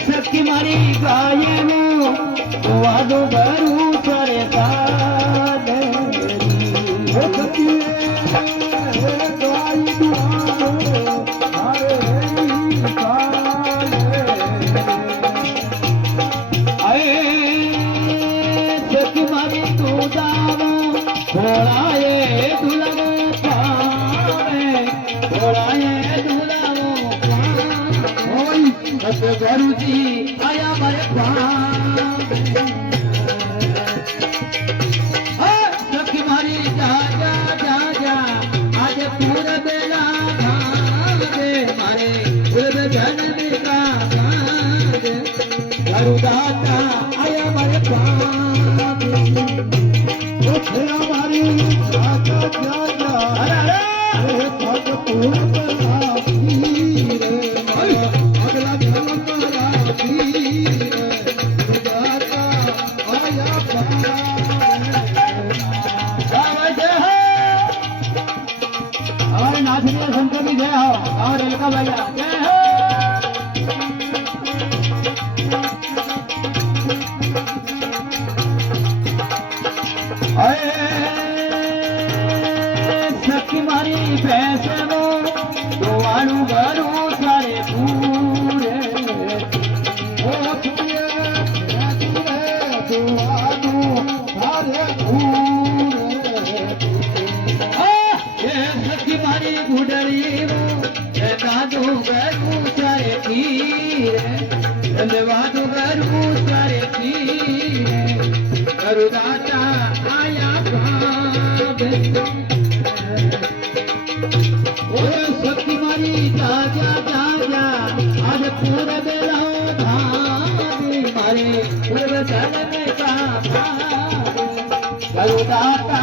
સખી મારી ગાયનું વાદો ભરું કરે સખી મારી તું ભોળાએ દુલાવો પામે ભોળાએ દુલાવો પામે ગુરુજી આયા મારે પામે સખી મારી જા જા જા જા આજે પૂર બેલા ભાગે મારે પૂર જન્મ કા ભાગે ગુરુદાતા આયા મારે પામે મારી રાજા રાજા અરે ભગપુર પરાતી રે અગલા જન્મ પરાતી રે રાજા આયા પાવે हमारे नाचनीय शंकर भी जय हो और रेलका भैया जय हो સખી મારી ભેંસનો દોવાનું ઘરું તારે પૂરે ઓ તુએ દોવાનું તારે પૂરે સખી મારી ગુડળીનો દાદુ ઘરું તારે પીરે લેવાનું ઘરું તારે પીરે કરુદાતા આયા ભાવે સખી મારી તાજા તાજા આજ પૂર બેલાઓ ભાવે મારે પૂર્વ જન્મ કા ભાવે કરુદાતા